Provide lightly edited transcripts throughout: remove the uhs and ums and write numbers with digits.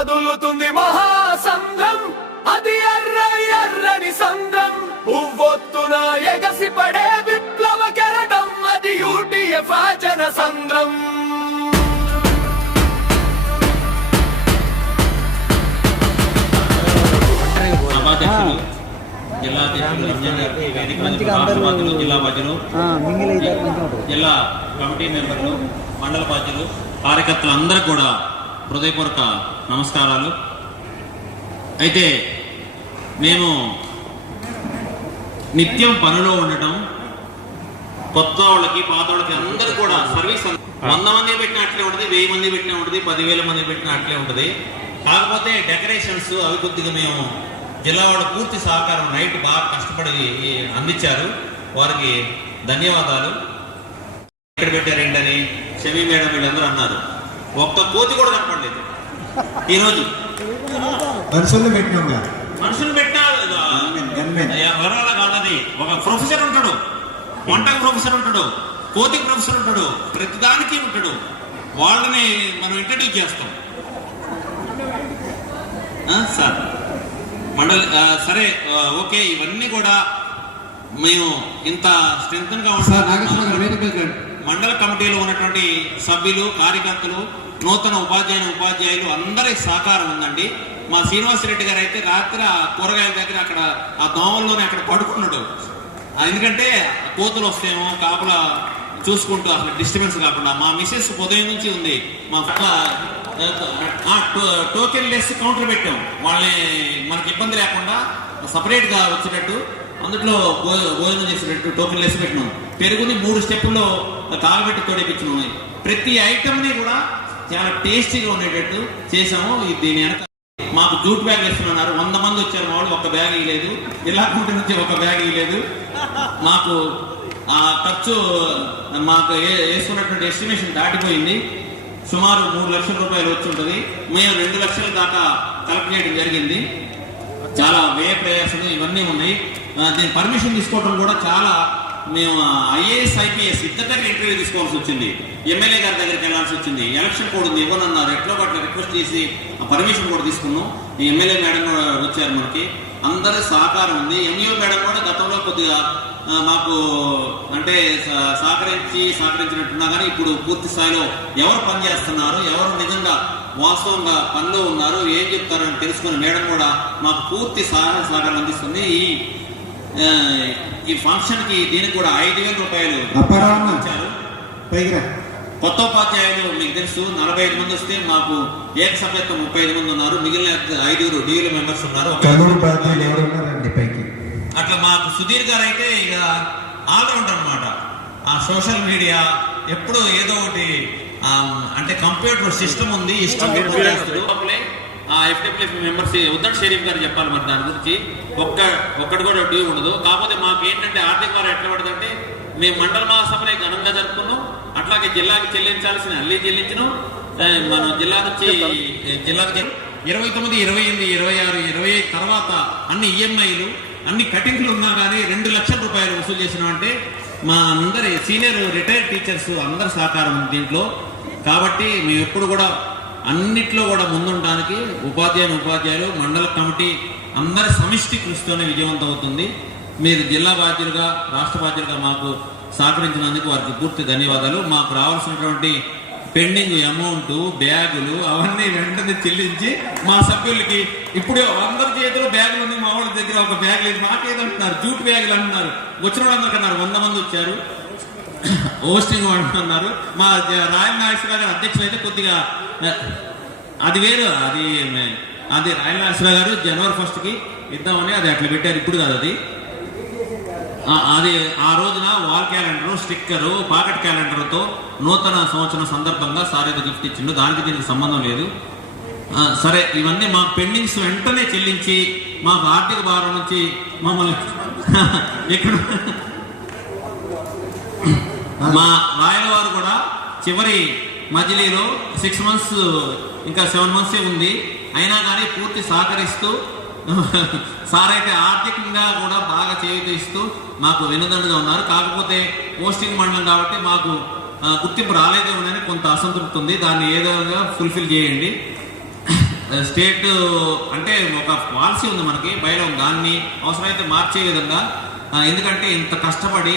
కదులుతుంది మహాసంద్రం, అది ఎర్ర ఎర్రని సంద్రం. ఉవ్వొత్తున ఎగసిపడే విప్లవ కెరటం, అది యూటీఎఫ్ జన సంద్రం. జిల్లా అధ్యక్షులు, జిల్లా బాధ్యులు, జిల్లా కమిటీ మెంబర్లు, మండల బాధ్యులు, కార్యకర్తలు అందరూ కూడా హృదయపూర్వక నమస్కారాలు. అయితే మేము నిత్యం పనిలో ఉండటం, కొత్త వాళ్ళకి పాత వాళ్ళకి అందరూ కూడా సర్వీస్ 100 మంది పెట్టిన అట్లే ఉంటుంది, 1000 మంది పెట్టిన ఉంటుంది, 10,000 మంది పెట్టిన అట్లే ఉంటుంది. కాకపోతే డెకరేషన్స్ అవి కొద్దిగా మేము జిల్లా వాళ్ళు పూర్తి సహకారం నైట్ బాగా కష్టపడి అందించారు, వారికి ధన్యవాదాలు. ఎక్కడ పెట్టారు ఏంటని షమీ మేడం వీళ్ళందరూ అన్నారు. ఒక్క కోతి కూడా కనపడలేదు ఈరోజు. మనుషులు పెట్టినా ఎవరైనా కాదని ఒక ప్రొఫెసర్ ఉంటాడు, వంటకు ప్రొఫెసర్ ఉంటాడు, కోతికి ప్రొఫెసర్ ఉంటాడు, ప్రతిదానికి ఉంటాడు. వాళ్ళని మనం ఇంట్రడ్యూస్ చేస్తాం సార్. సరే ఓకే, ఇవన్నీ కూడా మేము ఇంత స్ట్రెంగ్త్ గా ఉంటాం. మండల కమిటీలో ఉన్నటువంటి సభ్యులు, కార్యకర్తలు, నూతన ఉపాధ్యాయులు అందరి సహకారం ఉందండి. మా శ్రీనివాసరెడ్డి గారు అయితే రాత్రి ఆ కూరగాయల దగ్గర అక్కడ ఆ దోమల్లోనే అక్కడ పడుకున్నాడు. ఎందుకంటే కోతులు వస్తేమో కాపలా చూసుకుంటూ అసలు డిస్టర్బెన్స్ కాకుండా. మా మిసెస్ ఉదయం నుంచి ఉంది. మా టోకెన్ లెస్ కౌంటర్ పెట్టాం, వాళ్ళని మనకి ఇబ్బంది లేకుండా సపరేట్ గా వచ్చేటట్టు. అందులో భోజనం చేసేటట్టు టోకెన్ లెస్ పెట్టినాం. పెరుగుని 3 స్టెప్పుల్లో కాలబెట్టి తోడేపించినాం. ప్రతి ఐటమ్ ని కూడా చాలా టేస్టీగా ఉండేటట్టు చేసాము. దీని వెనక మాకు జూట్ బ్యాగ్ ఇస్తున్నారు. 100 మంది వచ్చారు, మా వాళ్ళు 1 బ్యాగ్ ఇవ్వలేదు. జిల్లా కమిటీ నుంచి 1 బ్యాగ్ ఇవ్వలేదు. మాకు ఆ ఖర్చు మాకు వేసుకున్నటువంటి ఎస్టిమేషన్ దాటిపోయింది. సుమారు 3 లక్షల రూపాయలు వచ్చి ఉంటుంది. మేము 2 లక్షల దాకా కలెక్ట్ చేయడం జరిగింది. చాలా వ్యయ ప్రయాసాలు ఇవన్నీ ఉన్నాయి. దీని పర్మిషన్ తీసుకోవడం కూడా చాలా, మేము IAS IPS ఇద్దరి దగ్గర ఇంటర్వ్యూ తీసుకోవాల్సి వచ్చింది. ఎమ్మెల్యే గారి దగ్గరికి వెళ్ళాల్సి వచ్చింది. ఎలక్షన్ కోడ్ ఉంది ఇవ్వనన్నారు. ఎట్లా పట్ల రిక్వెస్ట్ చేసి ఆ పర్మిషన్ కూడా తీసుకున్నాం. ఎమ్మెల్యే మేడం కూడా వచ్చారు. మనకి అందరి సహకారం ఉంది. ఎంఈఓ మేడం కూడా గతంలో కొద్దిగా మాకు అంటే సహకరించినట్టున్నా కానీ ఇప్పుడు పూర్తి స్థాయిలో ఎవరు పని చేస్తున్నారు, ఎవరు నిజంగా వాస్తవంగా పనిలో ఉన్నారు, ఏం చెప్తారని తెలుసుకుని మేడం కూడా మాకు పూర్తి సహకారం అందిస్తుంది. ఈ ఫంక్షన్ కి దీనికి కూడా 5,000 రూపాయలు ఇచ్చారు. కొత్త ఉపాధ్యాయులు మీకు తెలుసు 45 మంది వస్తే మాకు ఏక సభ్యత్వం 35 మంది ఉన్నారు. మిగిలిన 5 డీఎల్ మెంబర్స్ ఉన్నారు. అట్లా మాకు సుధీర్ గారు అయితే ఇక ఆల్రౌండర్ అనమాట. ఆ సోషల్ మీడియా ఎప్పుడు ఏదో ఒకటి అంటే కంప్యూటర్ సిస్టమ్ ఉంది, ఇష్టం FWF మెంబర్స్ ఉద్దట్ షరీఫ్ గారు చెప్పాలి మరి దాని గురించి. ఒక్కటి కూడా డ్యూ ఉండదు. కాకపోతే మాకు ఏంటంటే ఆర్థిక వారు ఎట్లా పడుతుందంటే మేము మండల మహాసభని ఘనంగా జరుపుకున్నాం. అట్లాగే జిల్లాకి చెల్లించాల్సిన అల్లి చెల్లించను. మన జిల్లా నుంచి జిల్లాకి 29, 28, 26, 25 తర్వాత అన్ని EMIలు అన్ని కటింగ్లు ఉన్నా కానీ 2 లక్షల రూపాయలు వసూలు చేసినామంటే మా అందరి సీనియర్ రిటైర్డ్ టీచర్స్ అందరి సహకారం దీంట్లో. కాబట్టి మేము ఎప్పుడు కూడా అన్నిట్లో కూడా ముందుండడానికి ఉపాధ్యాయులు, మండల కమిటీ అందరి సమిష్టి కృషితోనే విజయవంతం అవుతుంది. మీరు జిల్లా బాధ్యులుగా, రాష్ట్ర బాధ్యులుగా మాకు సహకరించినందుకు వారికి పూర్తి ధన్యవాదాలు. మాకు రావాల్సినటువంటి పెండింగ్ అమౌంట్, బ్యాగులు అవన్నీ వెంటనే చెల్లించి మా సభ్యులకి ఇప్పుడు అందరి చేతిలో బ్యాగులు ఉంది. మా వాళ్ళ దగ్గర 1 బ్యాగ్ లేదు. మాకేదంటున్నారు జూట్ బ్యాగులు అంటున్నారు. వచ్చిన వాళ్ళందరికీ అన్నారు 100 మంది వచ్చారు, హోస్టింగ్ అంటున్నారు. మా రాయల్ నాగేశ్వరరావు గారు అధ్యక్షులు అయితే కొద్దిగా అది వేరు. అది రాయల్ నాగేశ్వరరావు గారు జనవరి 1కి ఇద్దామని అది అట్లా పెట్టారు. ఇప్పుడు కాదు అది ఆ రోజున వాల్ క్యాలెండర్, స్టిక్కరు, పాకెట్ క్యాలెండర్తో నూతన సంవత్సరం సందర్భంగా సార్ ఏదో గిఫ్ట్ ఇచ్చిండు. దానికి దీనికి సంబంధం లేదు. సరే, ఇవన్నీ మాకు పెండింగ్స్ వెంటనే చెల్లించి మాకు ఆర్థిక భారం నుంచి మమ్మల్ని ఇక్కడ మా రాయల వారు కూడా చివరి మజిలీలో 6 months ఇంకా 7 months ఉంది. అయినా కానీ పూర్తి సహకరిస్తూ సార్ అయితే ఆర్థికంగా కూడా బాగా చేయూతనిస్తూ మాకు వెనుదండుగా ఉన్నారు. కాకపోతే పోస్టింగ్ మండలం కాబట్టి మాకు గుర్తింపు రాలేదేమోనని కొంత అసంతృప్తి ఉంది. దాన్ని ఏదో ఫుల్ఫిల్ చేయండి. స్టేట్ అంటే ఒక పాలసీ ఉంది మనకి బయట, దాన్ని అవసరమైతే మార్చే విధంగా, ఎందుకంటే ఇంత కష్టపడి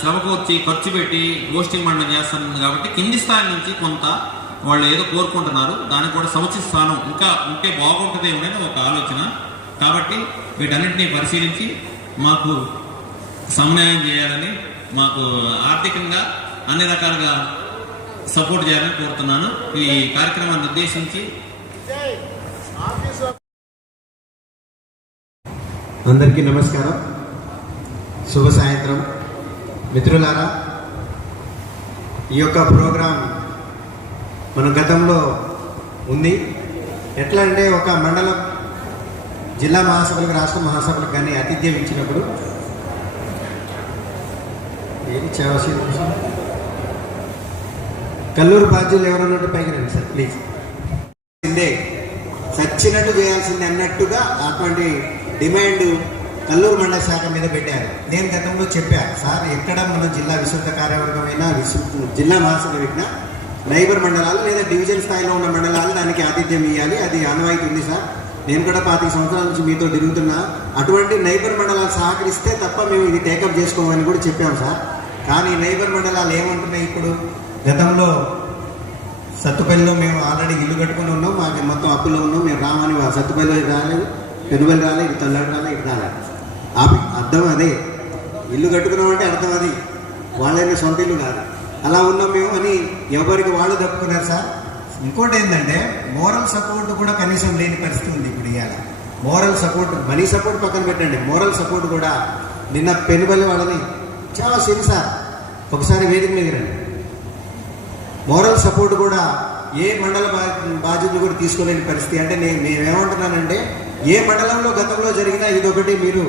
శ్రమకు వచ్చి ఖర్చు పెట్టి గోష్ఠీ మండలం చేస్తుంది కాబట్టి కింది స్థాయి నుంచి కొంత వాళ్ళు ఏదో కోరుకుంటున్నారు, దానికి కూడా సముచిత స్థానం ఇంకా ఉంటే బాగుంటుందేమో అనేది ఒక ఆలోచన. కాబట్టి వీటన్నింటినీ పరిశీలించి మాకు సమన్వయం చేయాలని, మాకు ఆర్థికంగా అన్ని రకాలుగా సపోర్ట్ చేయాలని కోరుతున్నాను. ఈ కార్యక్రమాన్ని ఉద్దేశించి అందరికీ నమస్కారం, శుభ సాయంత్రం. మిత్రులారా, ఈ యొక్క ప్రోగ్రాం మన గతంలో ఉంది. ఎట్లా అంటే ఒక మండలం జిల్లా మహాసభలకు, రాష్ట్ర మహాసభలకు కానీ ఆతిథ్యం ఇచ్చినప్పుడు కల్లూరు బాధ్యులు ఎవరన్నట్టు పైకి రండి సార్ ప్లీజ్. సచ్చినట్టు చేయాల్సింది అన్నట్టుగా అటువంటి డిమాండ్ కల్లూరు మండల శాఖ మీద పెట్టారు. నేను గతంలో చెప్పాను సార్, ఎక్కడ మన జిల్లా విస్తృత కార్యవర్గమైనా జిల్లా మహాసభ పెట్టినా నైబర్ మండలాలు లేదా డివిజన్ స్థాయిలో ఉన్న మండలాలు దానికి ఆతిథ్యం ఇవ్వాలి, అది ఆనవాయితీ ఉంది సార్. నేను కూడా 25 సంవత్సరాల నుంచి మీతో తిరుగుతున్నా. అటువంటి నైబర్ మండలాలు సహకరిస్తే తప్ప మేము ఇది టేకప్ చేసుకోమని కూడా చెప్పాం సార్. కానీ నైబర్ మండలాలు ఏమంటున్నాయి ఇప్పుడు? గతంలో సత్తుపల్లిలో మేము ఆల్రెడీ ఇల్లు కట్టుకుని ఉన్నాం, మాకు మొత్తం అప్పులో ఉన్నాం, మేము రామని సత్తుపల్లిలో రాలేదు, పెనుబలి రాలేదు, ఇటు తల్లాడు రాలేదు, ఇటు రాలేదు. అర్థం అదే, ఇల్లు కట్టుకున్నామంటే అర్థం అది, వాళ్ళైనా సొంత ఇల్లు కాదు. అలా ఉన్నాం మేము అని ఎవరికి వాళ్ళు తప్పుకున్నారు సార్. ఇంకోటి ఏంటంటే మోరల్ సపోర్ట్ కూడా కనీసం లేని పరిస్థితి ఉంది ఇప్పుడు. ఇవాళ మోరల్ సపోర్ట్, మనీ సపోర్ట్ పక్కన పెట్టండి, మోరల్ సపోర్ట్ కూడా నిన్న పెనుబలి వాళ్ళని చాలా సిరి సార్, ఒకసారి వేదిక మీద రండి. మోరల్ సపోర్ట్ కూడా ఏ మండల బాధ్యతలు కూడా తీసుకోలేని పరిస్థితి. అంటే నేనేమంటున్నానంటే ఏ మండలంలో గతంలో జరిగినా ఇదొకటి మీరు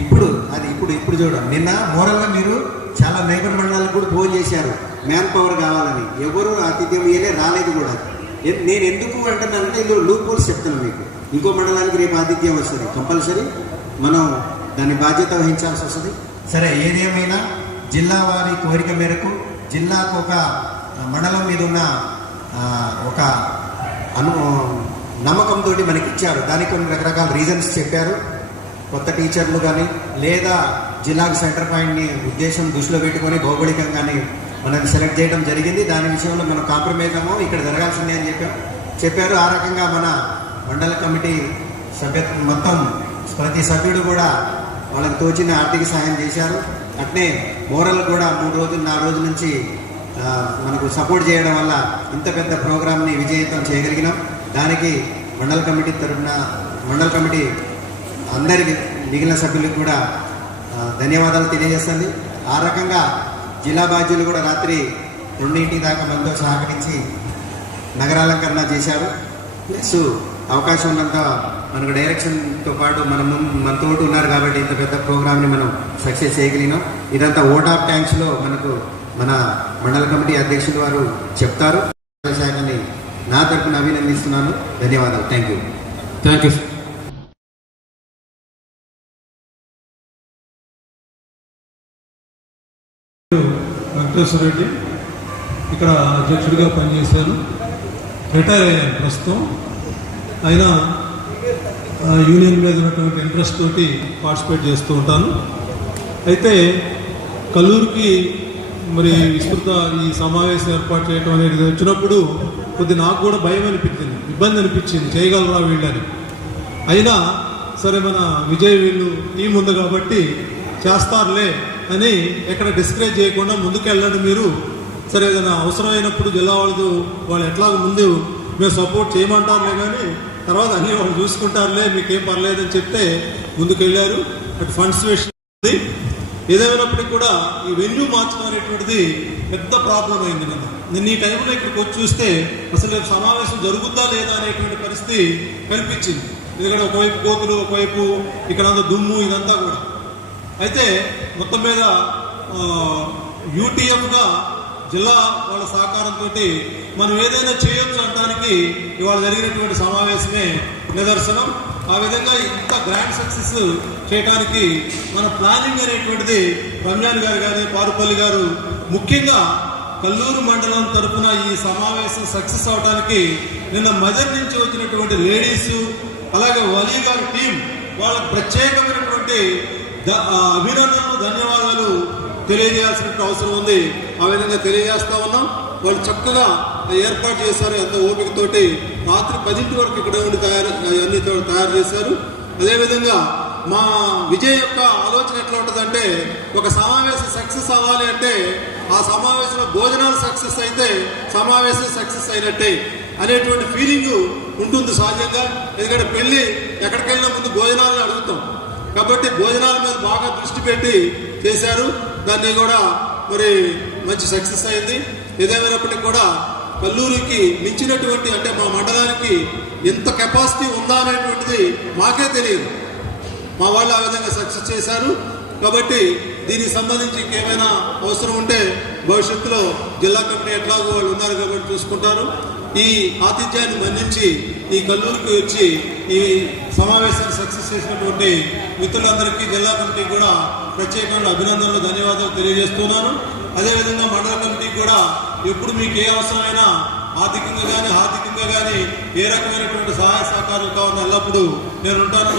ఇప్పుడు చూడండి. నిన్న మోరల్గా మీరు చాలా నైబర్ మండలాలకు కూడా ఫోన్ చేశారు, మ్యాన్ పవర్ కావాలని. ఎవరు ఆతిథ్యం ఇయ్యలే, రాలేదు కూడా. నేను ఎందుకు అంటున్నానంటే ఇందులో లూప్ హోల్స్ చెప్తాను మీకు. ఇంకో మండలానికి రేపు ఆతిథ్యం వస్తుంది, కంపల్సరీ మనం దాని బాధ్యత వహించాల్సి వస్తుంది. సరే, ఏదేమైనా జిల్లా వారి కోరిక మేరకు జిల్లాకు ఒక మండలం మీద ఉన్న ఒక నమ్మకంతో మనకి ఇచ్చారు. దానికి కొన్ని రకరకాల రీజన్స్ చెప్పారు. కొత్త టీచర్లు కానీ లేదా జిల్లాకు సెంటర్ పాయింట్ని ఉద్దేశం దృష్టిలో పెట్టుకొని భౌగోళికంగానే మనకి సెలెక్ట్ చేయడం జరిగింది. దాని విషయంలో మనం కాంప్రమైజ్ అమ్మో, ఇక్కడ జరగాల్సిందే అని చెప్పారు. ఆ రకంగా మన మండల కమిటీ సభ్యత్వం మొత్తం ప్రతి సభ్యుడు కూడా వాళ్ళకి తోచిన ఆర్థిక సహాయం చేశారు. అట్నే మోరల్ కూడా 3 రోజులు 4 రోజుల నుంచి మనకు సపోర్ట్ చేయడం వల్ల ఇంత పెద్ద ప్రోగ్రామ్ని విజయవంతం చేయగలిగినాం. దానికి మండల కమిటీ తరఫున మండల కమిటీ అందరికి మిగిలిన సభ్యులకు కూడా ధన్యవాదాలు తెలియజేస్తుంది. ఆ రకంగా జిల్లా బాధ్యులు కూడా రాత్రి 2 దాకా మనతో సహకరించి నగరాలంకరణ చేశారు. ప్లస్ అవకాశం ఉన్నంత మనకు డైరెక్షన్తో పాటు మనతో ఉన్నారు కాబట్టి ఇంత పెద్ద ప్రోగ్రామ్ని మనం సక్సెస్ చేయగలిగినాం. ఇదంతా ఓట్ ఆఫ్ థ్యాంక్స్లో మనకు మన మండల కమిటీ అధ్యక్షులు వారు చెప్తారు. శాఖని నా తరఫున అభినందిస్తున్నాను. ధన్యవాదాలు. Thank you. వెంకటేశ్వర రెడ్డి ఇక్కడ అధ్యక్షుడిగా పనిచేశాను. రిటైర్ అయ్యాను ప్రస్తుతం. అయినా యూనియన్ మీద ఉన్నటువంటి ఇంట్రెస్ట్ తోటి పార్టిసిపేట్ చేస్తూ ఉంటాను. అయితే కల్లూరుకి మరి విస్తృత ఈ సమావేశం ఏర్పాటు చేయడం అనేది వచ్చినప్పుడు కొద్ది నాకు కూడా భయం అనిపించింది, ఇబ్బంది అనిపించింది, చేయగలరా వీళ్ళని. అయినా సరే మన విజయ్ వీళ్ళు టీం ఉంది కాబట్టి చేస్తారులే అని ఎక్కడ డిస్కరేజ్ చేయకుండా ముందుకెళ్ళండి మీరు. సరే, ఏదైనా అవసరమైనప్పుడు జిల్లా వాళ్ళు ఎట్లాగ ముందు మేము సపోర్ట్ చేయమంటారులే, కానీ తర్వాత అన్నీ వాళ్ళు చూసుకుంటారులే, మీకేం పర్లేదని చెప్తే ముందుకెళ్ళారు. అటు ఫండ్స్ వేసింది. ఏదేమైనప్పటికీ కూడా ఈ వెన్యూ మార్చడం అనేటువంటిది పెద్ద ప్రాబ్లం అయింది. నిన్న ఈ టైంలో ఇక్కడికి వచ్చి చూస్తే అసలు సమావేశం జరుగుద్దా లేదా అనేటువంటి పరిస్థితి కనిపించింది. ఎందుకంటే ఒకవైపు కోతులు, ఒకవైపు ఇక్కడ దుమ్ము, ఇదంతా కూడా. అయితే మొత్తం మీద యూటీఎఫ్గా జిల్లా వాళ్ళ సహకారంతో మనం ఏదైనా చేయొచ్చు అనడానికి ఇవాళ జరిగినటువంటి సమావేశమే నిదర్శనం. ఆ విధంగా ఇంత గ్రాండ్ సక్సెస్ చేయడానికి మన ప్లానింగ్ అనేటువంటిది రమ్యాన్ గారు కానీ పారుపల్లి గారు ముఖ్యంగా కల్లూరు మండలం తరఫున ఈ సమావేశం సక్సెస్ అవడానికి నిన్న మదర్ నుంచి వచ్చినటువంటి లేడీస్, అలాగే వలీ గారి టీం వాళ్ళకు ప్రత్యేకమైనటువంటి అభినందనలు, ధన్యవాదాలు తెలియజేయాల్సిన అవసరం ఉంది. ఆ విధంగా తెలియజేస్తా ఉన్నాం. వాళ్ళు చక్కగా ఏర్పాటు చేశారు, ఎంతో ఓపికతోటి. రాత్రి 10 వరకు ఇక్కడ ఉండి అన్ని తయారు చేశారు. అదేవిధంగా మా విజయ్ యొక్క ఆలోచన ఎట్లా ఉంటుందంటే, ఒక సమావేశం సక్సెస్ అవ్వాలి అంటే ఆ సమావేశంలో భోజనాలు సక్సెస్ అయితే సమావేశం సక్సెస్ అయినట్టే అనేటువంటి ఫీలింగ్ ఉంటుంది సహజంగా. ఎందుకంటే పెళ్ళి ఎక్కడికి వెళ్ళినా ముందు భోజనాలను అడుగుతాం కాబట్టి భోజనాల మీద బాగా దృష్టి పెట్టి చేశారు. దాన్ని కూడా మరి మంచి సక్సెస్ అయింది. ఏదేమైనప్పటికీ కూడా కల్లూరుకి మించినటువంటి, అంటే మా మండలానికి ఎంత కెపాసిటీ ఉందా అనేటువంటిది మాకే తెలియదు. మా వాళ్ళు ఆ విధంగా సక్సెస్ చేశారు. కాబట్టి దీనికి సంబంధించి ఇంకేమైనా అవసరం ఉంటే భవిష్యత్తులో జిల్లా కమిటీ ఎట్లాగో వాళ్ళు ఉన్నారు కాబట్టి చూసుకుంటారు. ఈ ఆతిథ్యాన్ని మన్నించి ఈ కల్లూరుకి వచ్చి ఈ సమావేశాన్ని సక్సెస్ చేసినటువంటి మిత్రులందరికీ జిల్లా కమిటీ కూడా ప్రత్యేకమైన అభినందనలు, ధన్యవాదాలు తెలియజేస్తున్నాను. అదేవిధంగా మండల కమిటీ కూడా ఎప్పుడు మీకు ఏ అవసరమైనా ఆర్థికంగా కానీ ఆర్థికంగా కానీ ఏ రకమైనటువంటి సహాయ సహకారాలు కావాలని ఎల్లప్పుడూ నేను ఉంటాను.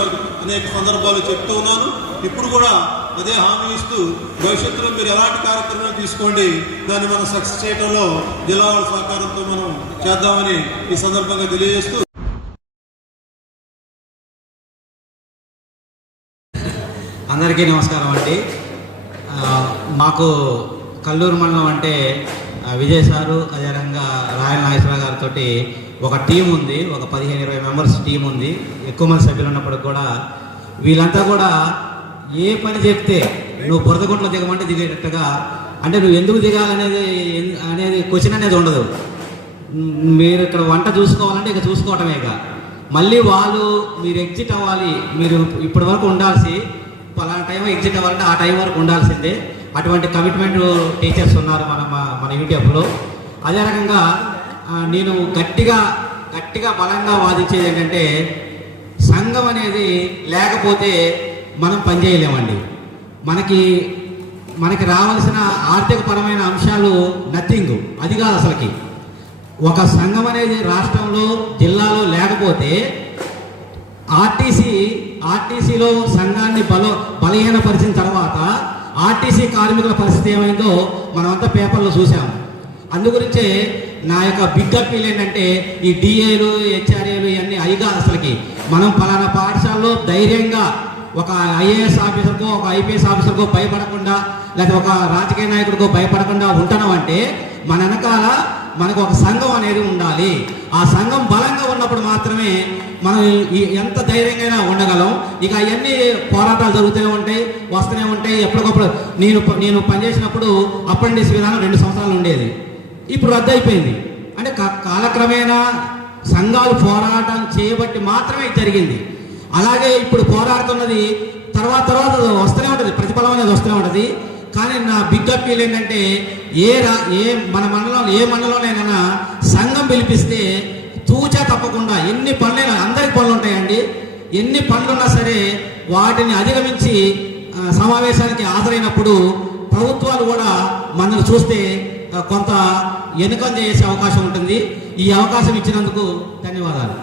అనేక సందర్భాలు చెప్తూ ఉన్నాను. ఇప్పుడు కూడా అదే హామీ ఇస్తూ భవిష్యత్తులో మీరు ఎలాంటి కార్యక్రమాలు తీసుకోండి, దాన్ని మనం సక్సెస్ చేయడంలో జిల్లా వాళ్ళ సహకారంతో మనం చేద్దామని ఈ సందర్భంగా తెలియజేస్తూ, అందరికీ నమస్కారం అండి. మాకు కల్లూరు మండలం అంటే విజయ్ సారు, అదేవిధంగా రాయల నాగేశ్వరరావు గారితో ఒక టీం ఉంది. ఒక 15-20 మెంబర్స్ టీం ఉంది. ఎక్కువ మంది సభ్యులు ఉన్నప్పటికి కూడా వీళ్ళంతా కూడా ఏ పని చెప్తే నువ్వు బురదగుంట్లో దిగమంటే దిగేటట్టుగా, అంటే నువ్వు ఎందుకు దిగాలనేది క్వశ్చన్ అనేది ఉండదు. మీరు ఇక్కడ వంట చూసుకోవాలంటే ఇక చూసుకోవటమే. ఇక మళ్ళీ వాళ్ళు మీరు ఎగ్జిట్ అవ్వాలి, మీరు ఇప్పటి వరకు ఉండాల్సి పలానా టైం ఎగ్జిట్ అవ్వాలంటే ఆ టైం వరకు ఉండాల్సిందే. అటువంటి కమిట్మెంట్ టీచర్స్ ఉన్నారు మన యూట్యూబ్లో. అదే రకంగా నేను గట్టిగా బలంగా వాదించేది ఏంటంటే, సంఘం అనేది లేకపోతే మనం పనిచేయలేమండి. మనకి రావాల్సిన ఆర్థిక పరమైన అంశాలు నథింగ్, అది కాదు అసలుకి. ఒక సంఘం అనేది రాష్ట్రంలో, జిల్లాలో లేకపోతే ఆర్టీసీలో సంఘాన్ని బలహీనపరిచిన తర్వాత ఆర్టీసీ కార్మికుల పరిస్థితి ఏమైందో మనమంతా పేపర్లో చూసాము. అందుగురించే నా యొక్క బిగ్ అప్పీల్ ఏంటంటే, ఈ డిఏలు, హెచ్ఆర్ఏలు ఇవన్నీ అయిగా అసలుకి మనం పలానా పాఠశాలలో ధైర్యంగా ఒక ఐఏఎస్ ఆఫీసర్కో, ఒక ఐపీఎస్ ఆఫీసర్కో భయపడకుండా, లేకపోతే ఒక రాజకీయ నాయకుడికో భయపడకుండా ఉంటున్నామంటే మన వెనకాల మనకు ఒక సంఘం అనేది ఉండాలి. ఆ సంఘం బలంగా ఉన్నప్పుడు మాత్రమే మనం ఎంత ధైర్యంగా ఉండగలం. ఇక అవన్నీ పోరాటాలు జరుగుతూనే ఉంటాయి, వస్తూనే ఉంటాయి. ఎప్పటికప్పుడు నేను పనిచేసినప్పుడు అప్రెంటిస్ విధానం 2 సంవత్సరాలు ఉండేది, ఇప్పుడు రద్దు అయిపోయింది. అంటే కాలక్రమేణా సంఘాలు పోరాటం చేయబట్టి మాత్రమే జరిగింది. అలాగే ఇప్పుడు పోరాడుతున్నది తర్వాత వస్తూనే ఉంటుంది, ప్రతిఫలం అనేది వస్తూనే ఉంటుంది. కానీ నా బిగ్ అప్పీల్ ఏంటంటే, మన మండలంలోనైనా సంఘం పిలిపిస్తే తూచా తప్పకుండా ఎన్ని పనులైనా, అందరికి పనులు ఉంటాయండి, ఎన్ని పనులున్నా సరే వాటిని అధిగమించి సమావేశానికి హాజరైనప్పుడు ప్రభుత్వాలు కూడా మనల్ని చూస్తే కొంత వెనుకంజ చేసే అవకాశం ఉంటుంది. ఈ అవకాశం ఇచ్చినందుకు ధన్యవాదాలు.